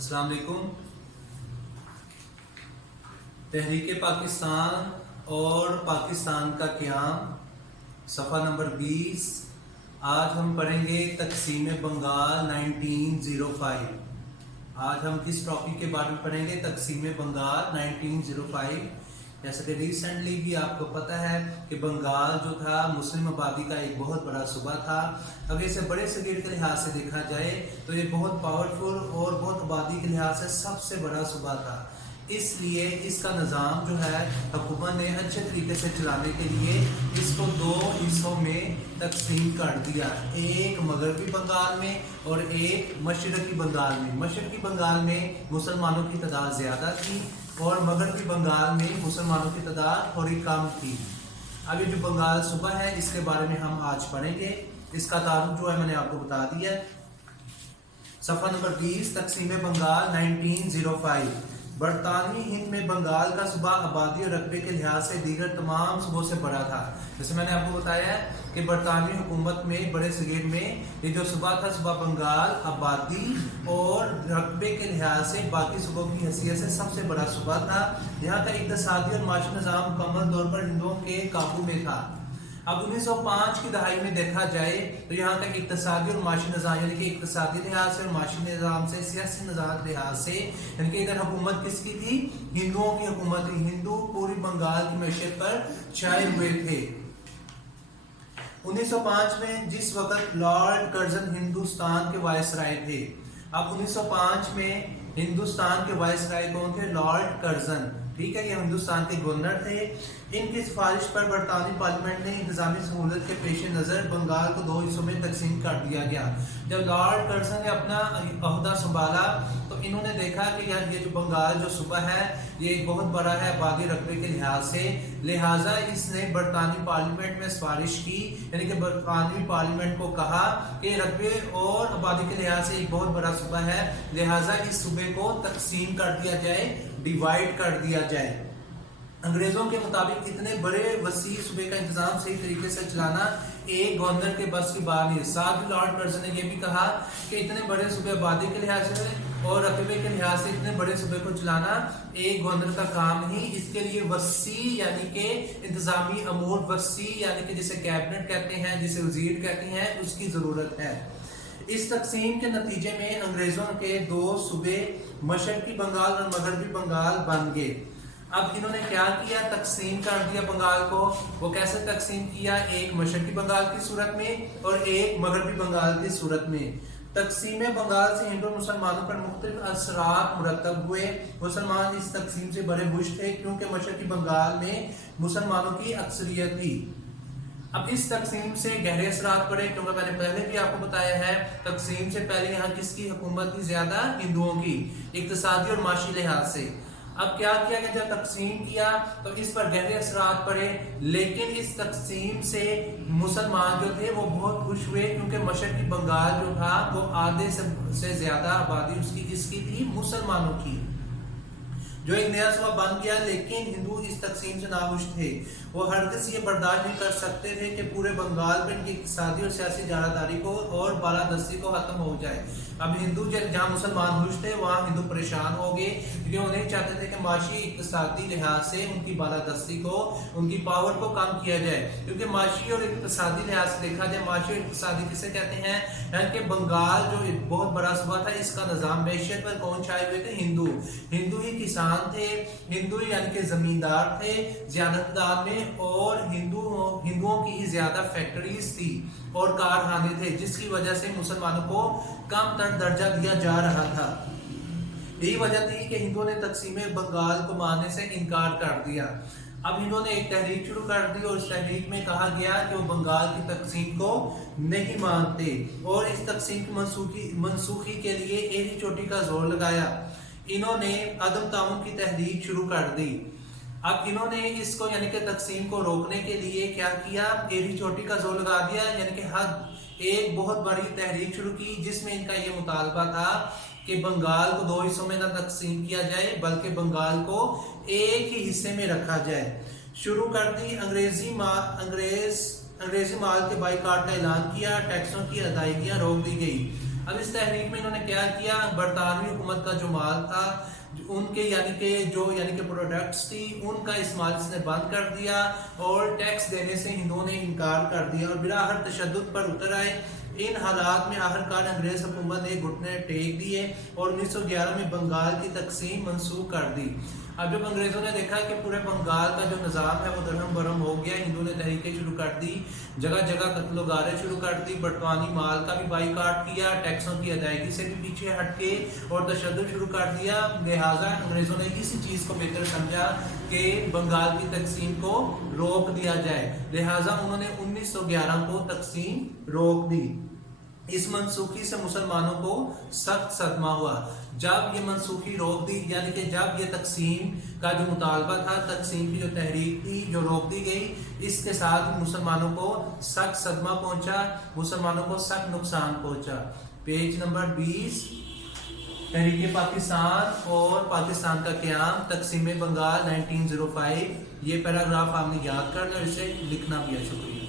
अस्सलाम वालेकुम। तहरीक पाकिस्तान और पाकिस्तान का क़याम, सफ़ा नंबर 20। आज हम पढ़ेंगे तक़सीम बंगाल 1905। आज हम किस टॉपिक के बारे में पढ़ेंगे? तक़सीम बंगाल 1905। जैसे कि रिसेंटली भी आपको पता है कि बंगाल जो था मुस्लिम आबादी का एक बहुत बड़ा सूबा था। अगर इसे बड़े सगीर के लिहाज से देखा जाए तो ये बहुत पावरफुल और बहुत आबादी के लिहाज से सबसे बड़ा सूबा था। इसलिए इसका निज़ाम जो है हुकूमत ने अच्छे तरीके से चलाने के लिए इसको दो हिस्सों में तकसीम कर दिया, एक मगरबी बंगाल में और एक मशरकी बंगाल में। मशरकी बंगाल में मुसलमानों की तादाद ज़्यादा थी और मगरबी बंगाल में मुसलमानों की तादाद थोड़ी कम थी। अब ये जो बंगाल सूबा है इसके बारे में हम आज पढ़ेंगे। इसका तारुफ जो है मैंने आपको बता दिया। सफ़ा नंबर 20, तकसीम बंगाल 1905। बरतानवी हिंद में बंगाल का सूबा आबादी और रकबे के लिहाज से दीगर तमाम सूबों से बड़ा था। जैसे मैंने आपको बताया कि बरतानवी हुकूमत में बड़े सगीर में ये जो सूबा था, सूबा बंगाल आबादी और रकबे के लिहाज से बाकी सूबों की हैसियत से सबसे बड़ा सूबा था। यहाँ का इक़्तिसादी और माशी निज़ाम मुकम्मल तौर पर हिंदुओं के काबू में था। अब 1905 की दहाई में देखा जाए तो यहाँ का इक़्तिसादी और माशी निज़ाम, यानी कि इक़्तिसादी लिहाज से और माशी निज़ाम से, सियासी निज़ाम लिहाज से, यानी कि इधर हुकूमत किसकी थी? हिंदुओं की हुकूमत थी। हिंदू पूरी बंगाल की मैशत पर छाए हुए थे। 1905 में जिस वक्त लॉर्ड कर्जन हिंदुस्तान के वायसराय थे। अब 1905 में हिंदुस्तान के वायसराय कौन थे? Lord Curzon. ठीक है, ये हिंदुस्तान के गवर्नर थे। इनकी सिफारिश पर बरतानवी पार्लियामेंट ने इंतजामी सहूलत के पेश नज़र बंगाल को दो हिस्सों में तकसीम कर दिया गया। जब लॉर्ड कर्जन ने अपना अहदा संभाला तो इन्होंने देखा कि यार ये जो बंगाल जो सूबा है ये बहुत बड़ा है आबादी रकबे के लिहाज से, लिहाजा इसने बरतानवी पार्लियामेंट में सिफारिश की, यानी कि बरतानवी पार्लियामेंट को कहा कि रकबे और आबादी के लिहाज से एक बहुत बड़ा सूबा है, लिहाजा इस सूबे को तकसीम कर दिया जाए, डिवाइड कर दिया जाए। अंग्रेजों के मुताबिक इतने बड़े वसी सूबे का इंतजाम सही तरीके से चलाना एक गवर्नर के बस की बात नहीं। साथ ही लॉर्ड कर्जन ने यह भी कहा कि इतने बड़े सूबे आबादी के लिहाज से और रकबे के लिहाज से इतने बड़े सूबे को चलाना एक गवर्नर का काम नहीं। इसके लिए वसी यानी कि इंतजामी अमूर, वसी यानी कि जिसे कैबिनेट कहते हैं, जिसे वजीर कहते हैं, उसकी जरूरत है। इस तकसीम के नतीजे में अंग्रेजों के दो सूबे मशरकी बंगाल और मगरबी बंगाल बन गए। अब इन्होंने क्या किया? तकसीम कर दिया बंगाल को। वो कैसे तकसीम किया? एक मशरकी बंगाल की सूरत में और एक मगरबी बंगाल की सूरत में। तकसीम बंगाल से हिंदू मुसलमानों पर मुख्तलिफ असरात मुरतब हुए। मुसलमान इस तकसीम से बड़े खुश थे क्योंकि मशरकी बंगाल में मुसलमानों की अक्सरियत थी। अब इस तकसीम से गहरे असरात पड़े, क्योंकि मैंने पहले भी आपको बताया है तकसीम से पहले यहाँ किसकी हुकूमत थी? ज्यादा हिंदुओं की, इक़्तिसादी और माशी लिहाज से। अब क्या किया गया? जब तकसीम किया तो इस पर गहरे असरात पड़े, लेकिन इस तकसीम से मुसलमान जो थे वो बहुत खुश हुए क्योंकि मशरकी बंगाल जो था वो आधे से ज्यादा आबादी उसकी किसकी थी? मुसलमानों की। जो एक नया सूबा बन गया, लेकिन हिंदू इस तकसीम से नाखुश थे। वो हरगिज़ ये बर्दाश्त नहीं कर सकते थे कि पूरे बंगाल में इनकी इक़्तिसादी और सियासी जारादारी को और बालादस्ती को खत्म हो जाए। अब हिंदू जहाँ मुसलमान खुश थे वहाँ हिंदू परेशान हो गए, क्योंकि वो नहीं चाहते थे कि माशी इक़्तिसादी लिहाज से उनकी बालादस्ती को, उनकी पावर को कम किया जाए। क्योंकि माशी और इक़्तिसादी लिहाज से देखा जाए, माशी और इक़्तिसादी किसे कहते हैं? यानी कि बंगाल जो बहुत बड़ा सूबा था इसका निज़ाम मैशत पर कौन छाए हुए थे? हिंदू। हिंदू ही किसान थे, हिंदू यानी कि जमींदार थे ज़्यादातर में, और हिंदुओं की ही ज्यादा फैक्ट्रीज थी और कारखाने थे, जिसकी वजह से मुसलमानों को कम तर दर्जा दिया जा रहा था। यही वजह थी कि हिंदुओं ने तकसीम बंगाल को मानने से इनकार कर दिया। अब इन्होंने एक तहरीक शुरू कर दी और इस तहरीक में कहा गया कि वो बंगाल की तकसीम को नहीं मानते और इस तकसीम की मनसूखी के लिए एड़ी चोटी का जोर लगाया। इन्होंने अदम ताउन की तहरीक शुरू कर दी। अब इन्होंने इसको यानी कि तकसीम को रोकने के लिए क्या किया? एड़ी चोटी का जोर लगा दिया, यानी कि हद एक बहुत बड़ी तहरीक शुरू की जिसमें इनका ये मुतालबा था कि बंगाल को दो हिस्सों में न तकसीम किया जाए बल्कि बंगाल को एक ही हिस्से में रखा जाए। शुरू कर दी अंग्रेजी माल के बाइकाट का ऐलान किया, टैक्सों की अदायगियां रोक दी गई। اب اس تحریک میں انہوں نے کیا کیا، برطانوی حکومت کا جو مال تھا ان کے یعنی کہ پروڈکٹس تھی ان کا استعمال اس نے بند کر دیا اور ٹیکس دینے سے ہندوؤں نے انکار کر دیا اور بلاخر تشدد پر اتر آئے۔ ان حالات میں آخرکار انگریز حکومت نے گھٹنے ٹیک دیے اور 1911 میں بنگال کی تقسیم منسوخ کر دی۔ اب جب انگریزوں نے دیکھا کہ پورے بنگال کا جو نظام ہے وہ درہم برہم ہو گیا، ہندوؤں نے تحریکیں شروع کر دی، جگہ جگہ قتل و غارت شروع کر دی، برطانوی مال کا بھی بائیکاٹ کیا، ٹیکسوں کی ادائیگی سے بھی پیچھے ہٹ کے اور تشدد شروع کر دیا۔ لہٰذا انگریزوں نے اسی چیز کو بہتر سمجھا کہ بنگال کی تقسیم کو روک دیا جائے، لہٰذا انہوں نے 1911 کو تقسیم روک دی۔ اس منسوخی سے مسلمانوں کو سخت صدمہ ہوا۔ جب یہ منسوخی روک دی یعنی کہ جب یہ تقسیم کا جو مطالبہ تھا، تقسیم کی جو تحریک تھی جو روک دی گئی، اس کے ساتھ مسلمانوں کو سخت صدمہ پہنچا، مسلمانوں کو سخت نقصان پہنچا۔ پیج نمبر 20، تحریک پاکستان اور پاکستان کا قیام، تقسیم بنگال 1905۔ یہ پیراگراف آپ نے یاد کرنا اور اسے لکھنا بھی ہے۔ شکریہ۔